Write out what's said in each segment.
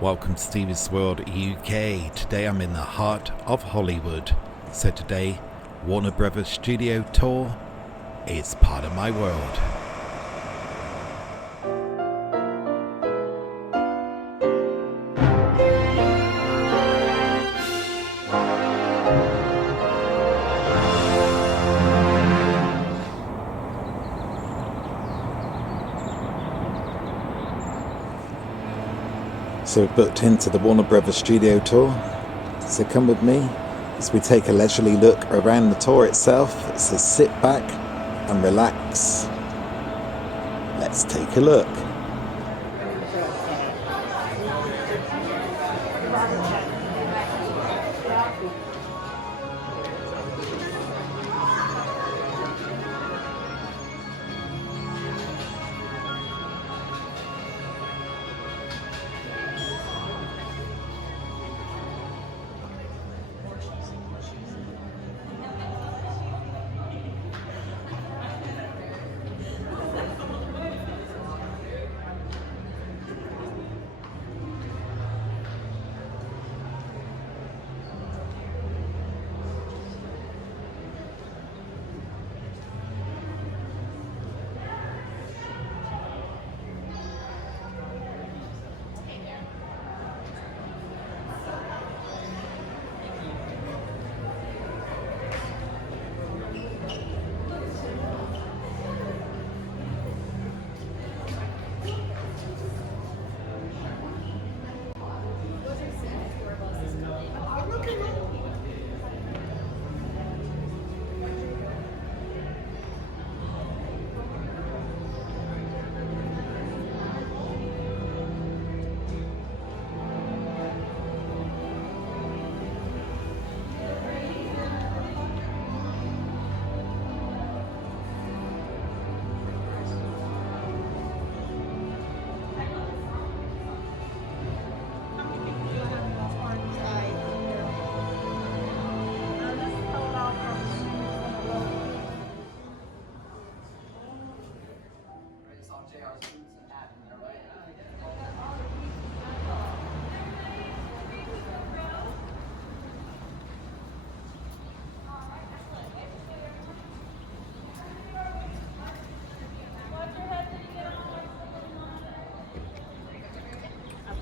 Welcome to Stevie's World UK. Today I'm in the heart of Hollywood. So today, Warner Brothers Studio Tour is part of my world. So we're booked into the Warner Brothers Studio Tour. So come with me as we take a leisurely look around the tour itself. So sit back and relax. Let's take a look.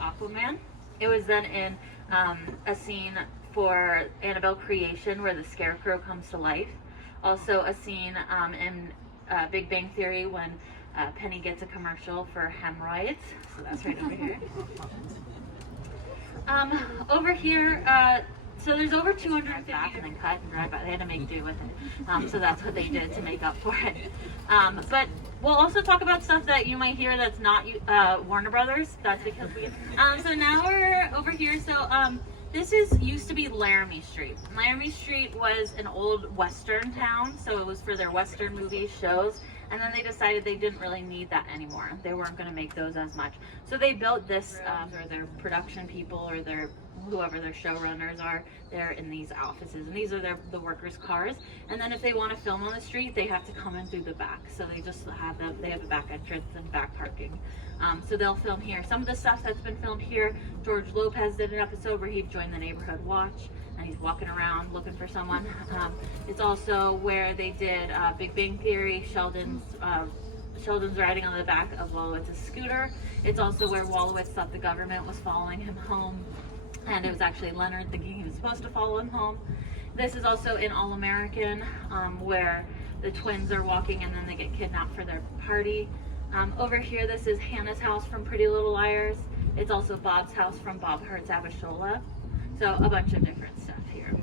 Aquaman. It was then in a scene for Annabelle Creation where the Scarecrow comes to life. Also a scene in Big Bang Theory when Penny gets a commercial for hemorrhoids. So that's right over here. Over here, so there's over 250 back and then cut and drive by. They had to make do with it. So that's what they did to make up for it. But we'll also talk about stuff that you might hear that's not Warner Brothers. That's because we. So now we're over here. So this used to be Laramie Street. Laramie Street was an old Western town, so it was for their Western movies, shows. And then they decided they didn't really need that anymore. They weren't going to make those as much. So they built this, or their production people, or whoever their showrunners are, they're in these offices. And these are the workers' cars. And then if they want to film on the street, they have to come in through the back. So they just have they have a back entrance and back parking. So they'll film here. Some of the stuff that's been filmed here, George Lopez did an episode where he joined the Neighborhood Watch. And he's walking around looking for someone. It's also where they did Big Bang Theory. Sheldon's riding on the back of Wolowitz's scooter. It's also where Wolowitz thought the government was following him home, and it was actually Leonard thinking he was supposed to follow him home. This is also in All American, where the twins are walking and then they get kidnapped for their party. Over here, this is Hannah's house from Pretty Little Liars. It's also Bob's house from Bob Hearts Abishola. So a bunch of different stuff here.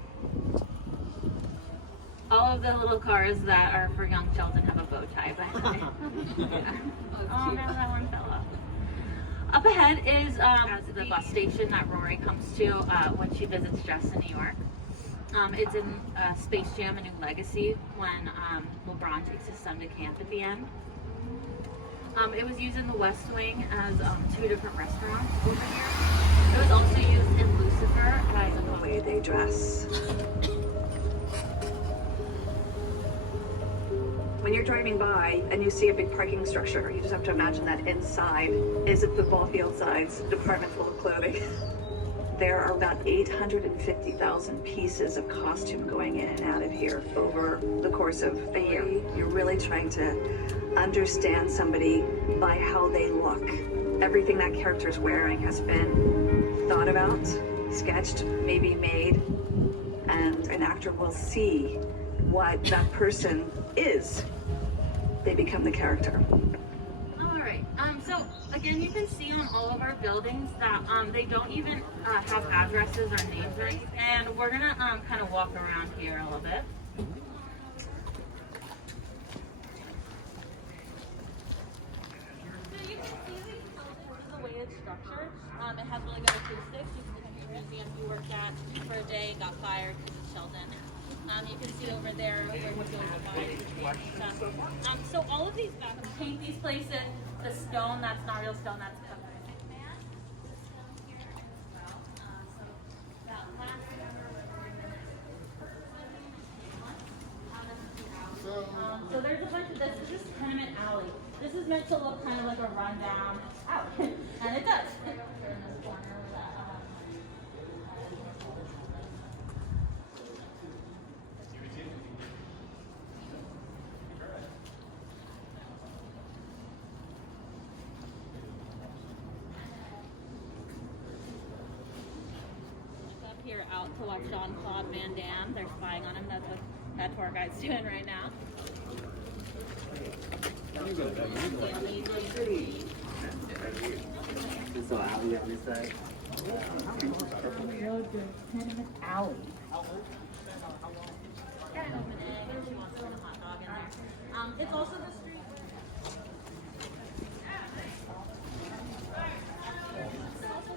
All of the little cars that are for young children have a bow tie behind it. Yeah. Oh no, that one fell off. Up ahead is the bus station that Rory comes to when she visits Jess in New York. It's in Space Jam: A New Legacy when LeBron takes his son to camp at the end. It was used in the West Wing as 2 different restaurants over here. It was also used in Lucifer as the way they dress. When you're driving by and you see a big parking structure, you just have to imagine that inside is a football field size department full of clothing. There are about 850,000 pieces of costume going in and out of here over the course of a year. You're really trying to understand somebody by how they look. Everything that character's wearing has been thought about, sketched, maybe made, and an actor will see what that person is. They become the character. All right. So again, you can see on all of our buildings that they don't even have addresses or names or anything. And we're gonna kind of walk around here a little bit. So you can see the way it's structured. It has really good acoustics. You can see the museum you worked at for a day, got fired because of Sheldon. You can see over there where what goes by. So all of these paint these places, the stone that's not real stone, that's covered. So there's a bunch of this. This is tenement alley. This is meant to look kind of like a rundown alley, and it does. In this corner with that. Here out to watch Jean-Claude Van Damme. They're spying on him. That's what that tour guide's doing right now. So alley on this side. Alley. Got an open egg. She wants to put a hot dog in there. It's also the street.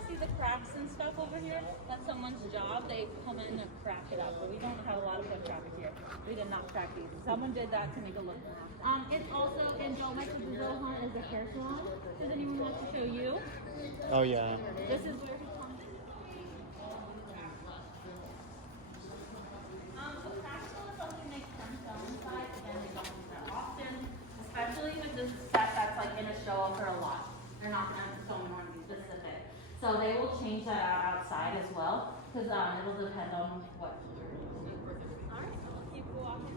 See the cracks and stuff over here? That's someone's job. They come in and crack it up. But we don't have a lot of foot traffic here. We did not crack these. Someone did that to make it look. It's also in Joe Michael Zohan is a hair salon. Does anyone want to show you? Oh yeah. This is where he comes. So cracks will something makes sense on the side, but then they don't do that often. Especially with this set that's like in a show for a lot. They're not going to film one specific. So they will change that out outside as well, because it'll depend on what you're doing. All right, so we'll keep walking.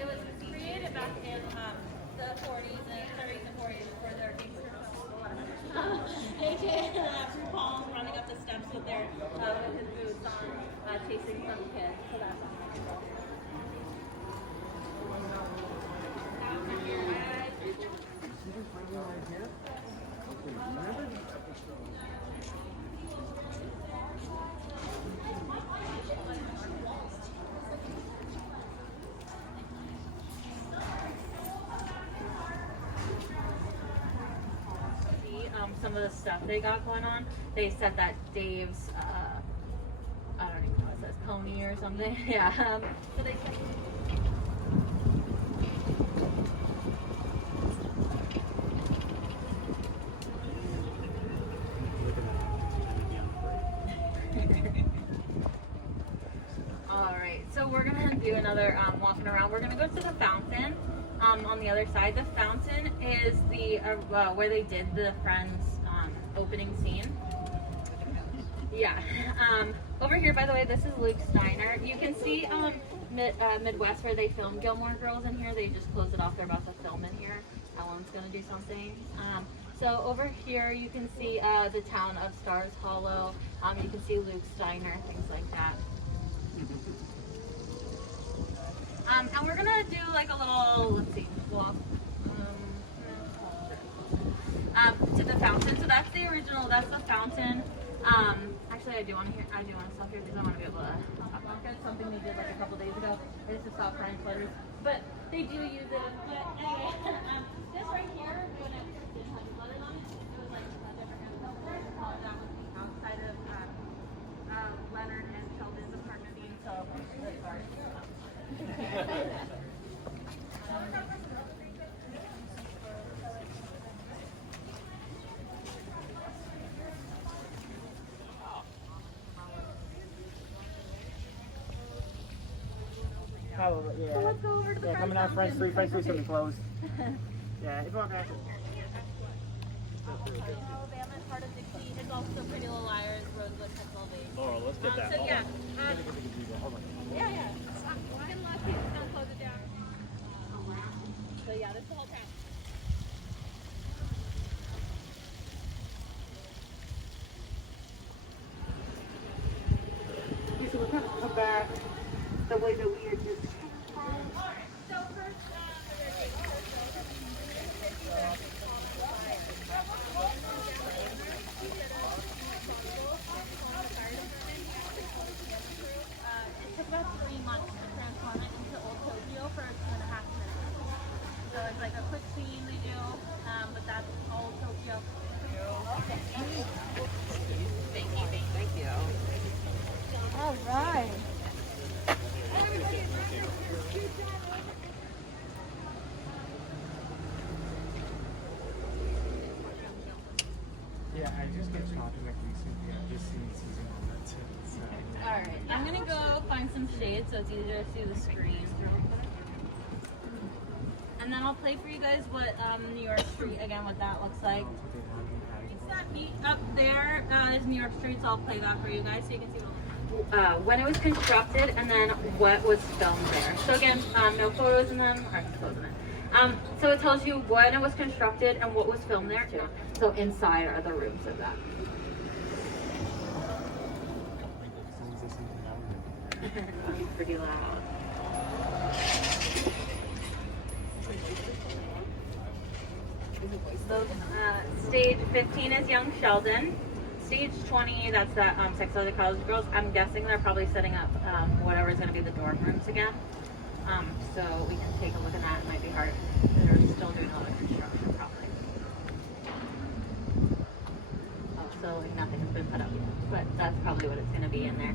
It was created back in the 40s and 30s and 40s for their AJ and Paul running up the steps with their with his boots on, chasing some kids. So that's some of the stuff they got going on. They said that Dave's, I don't even know what it says, pony or something. Yeah. So they said. All right, so we're gonna do another walking around. We're gonna go to the fountain. On the other side, the fountain is the where they did the Friends opening scene. Yeah. Over here, by the way, this is Luke Steiner. You can see Midwest where they filmed Gilmore Girls in here. They just closed it off. They're about to film in here. Alan's gonna do something. So over here, you can see the town of Stars Hollow. You can see Luke Steiner, things like that. And we're gonna do like a little, let's see, walk to the fountain. So that's the original, that's the fountain. Actually, I do want to stop here because I want to be able to talk about it. Something they did like a couple days ago is to stop crying clutters, but they do use it. But anyway, this right here, when it didn't have clutters on it, it was like a different filter. That was the outside of Leonard and Sheldon's apartment being so sorry. Oh, yeah. So let's go over to the Yeah, coming out French Street. French Street's gonna be closed. Yeah, it's more connected. Alabama, part of Dixie. It's also Pretty Little Liars, Rosewood, Pennsylvania. Laurel, let's get that. So yeah, Hold on. yeah. Good luck. Don't close it down. So yeah, this is the whole town. Okay, so we're gonna come back the way that we are just. It took about 3 months to transform it into Old Tokyo for 2.5 minutes. So it's like a quick scene they do, but that's Old Tokyo. Thank you. All right. Yeah, I just get shopping like recently. I've just seen season on that too. So. All right. I'm gonna go find some shades so it's easier to see the screen. And then I'll play for you guys what New York Street again, what that looks like. It's that neat up there is New York Street, so I'll play that for you guys so you can see when it was constructed and then what was filmed there. So again, no photos in them. All right, closing it. So it tells you when it was constructed and what was filmed there. So inside are the rooms of that. Pretty loud. So stage 15 is Young Sheldon. Stage 20, that's that Sex Other College Girls. I'm guessing they're probably setting up whatever's going to be the dorm rooms again. So we can take a look at that. It might be hard. They're still doing all the construction probably. Oh, so like nothing has been put up yet, but that's probably what it's going to be in there.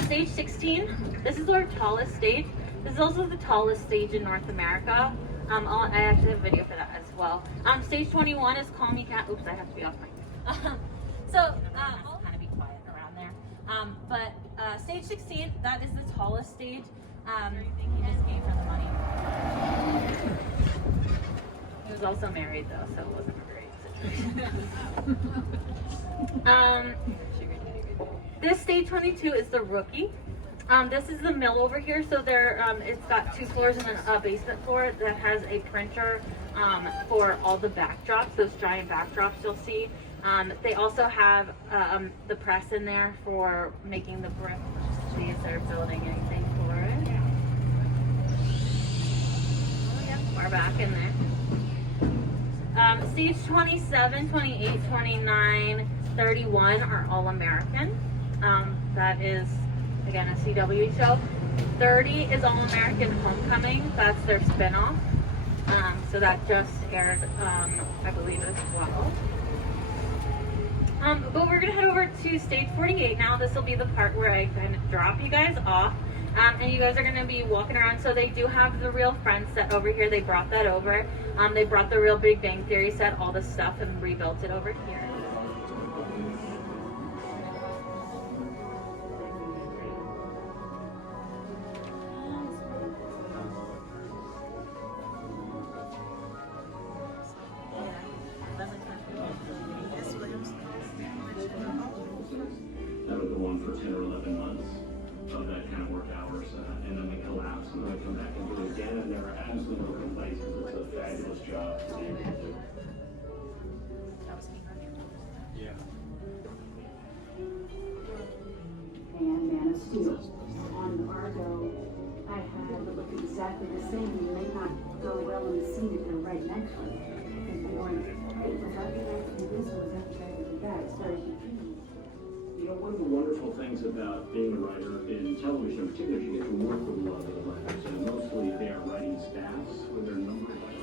Stage 16, this is our tallest stage. This is also the tallest stage in North America. I actually have a video for that as well. Stage 21 is Call Me Cat. Oops, I have to be off mic. I'll kind of be quiet around there. But stage 16, that is the tallest stage. He just gave her the money. He was also married though, so it wasn't a great situation. This stage 22 is the Rookie. This is the mill over here. So there, it's got 2 floors and then a basement floor that has a printer for all the backdrops, those giant backdrops you'll see. They also have the press in there for making the brick. See if they're building anything for it. Oh yeah, we're back in there. Stage 27, 28, 29, 31 are all American. That is, again, a CW show. 30 is All American Homecoming. That's their spinoff. So that just aired, I believe, as well. But we're going to head over to stage 48 now. This will be the part where I kind of drop you guys off. And you guys are going to be walking around. So they do have the Real Friends set over here. They brought that over. They brought the Real Big Bang Theory set, all the stuff, and rebuilt it over here. That would go on for 10 or 11 months of that kind of work hours, and then we collapse, and then we come back and do it again, and there are absolutely no complaints because it's a fabulous job to be able to do. Yeah. And Man of Steel. On Argo, I had to look exactly the same. You may not go well in the scene if they're right next to you. Because you're going, hey, was that the guy from this or was that the guy from that? It's very confusing. You know, one of the wonderful things about being a writer in television in particular, you get to work with a lot of the writers, and mostly they are writing staffs with their number of writers.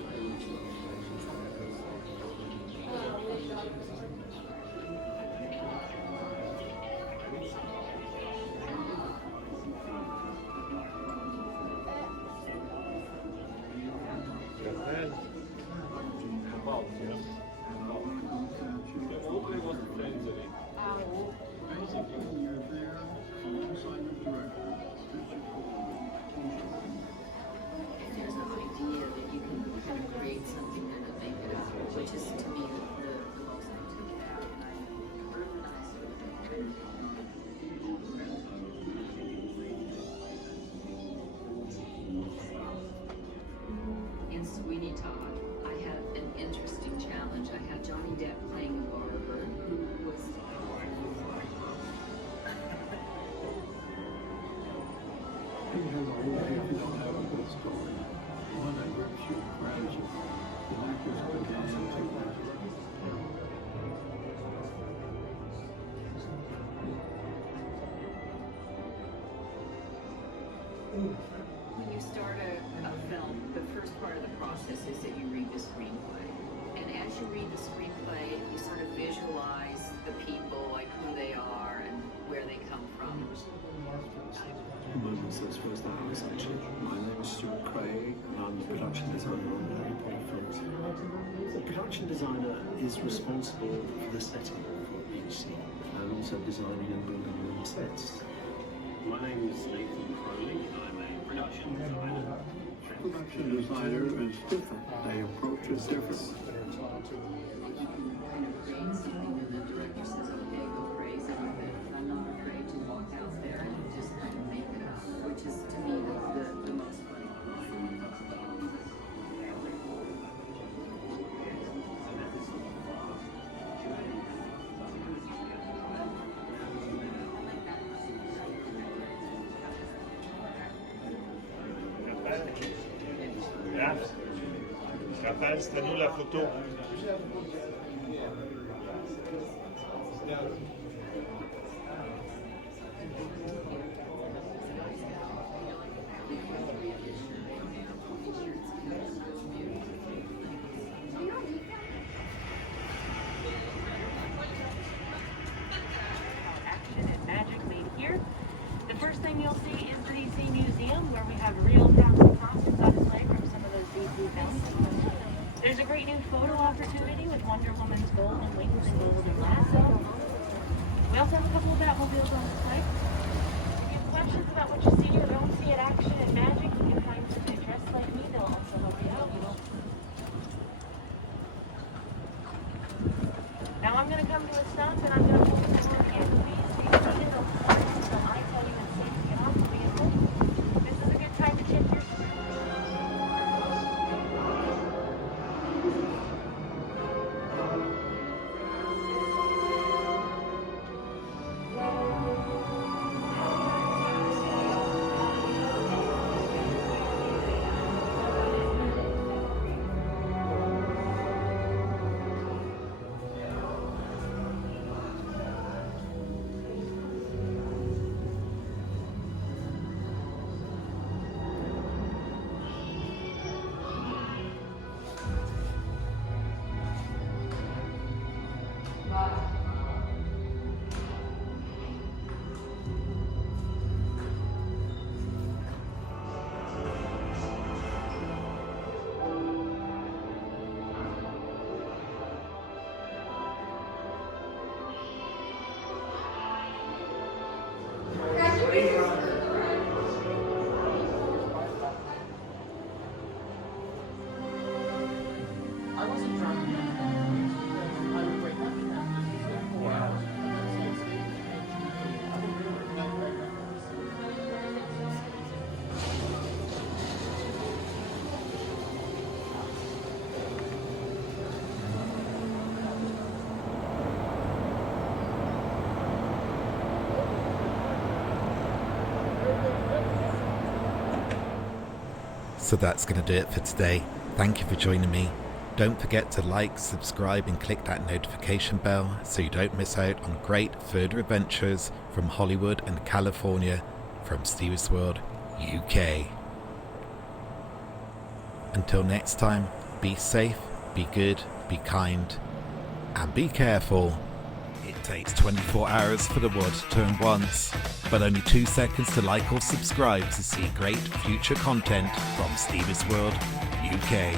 which is to me the most important. In Sweeney Todd, I had an interesting challenge. I had Johnny Depp playing a barber who was when you start a film, the first part of the process is that you read the screenplay. And as you read the screenplay, you sort of visualize the people, like who they are and where they come from. Moments I suppose that I was actually. My name is Stuart Craig, and I'm the production designer on the Harry Potter films. The production designer is responsible for the setting for each scene, and also designing and building the sets. My name is Nathan Crowley. I'm a production designer. Production designer is different. They approach it different. Kind of create something and the director says, okay, go crazy with it. I'm not afraid to walk out there and just kind of make it up, which is to me the most fun. Raphaël, c'est à nous la photo. Action and magic made here. The first thing you'll see is the DC Museum, where we have real cast and costumes on display from some of those DC films. There's a great new photo opportunity with Wonder Woman's golden wings and golden lasso. We also have a couple of Batmobiles on display. If you have questions about what you see or don't see at Action and Magic, you can find somebody dressed like me. They'll also help you out. Now I'm going to come to a stop and I'm going to hold this on again. Please stay seated until I tell you it's safe to get off the vehicle. This is a good time to check your So that's going to do it for today. Thank you for joining me. Don't forget to like, subscribe and click that notification bell so you don't miss out on great further adventures from Hollywood and California from Steve's World, UK. Until next time, be safe, be good, be kind, and be careful. It takes 24 hours for the world to turn once, but only 2 seconds to like or subscribe to see great future content from Steve's World, UK.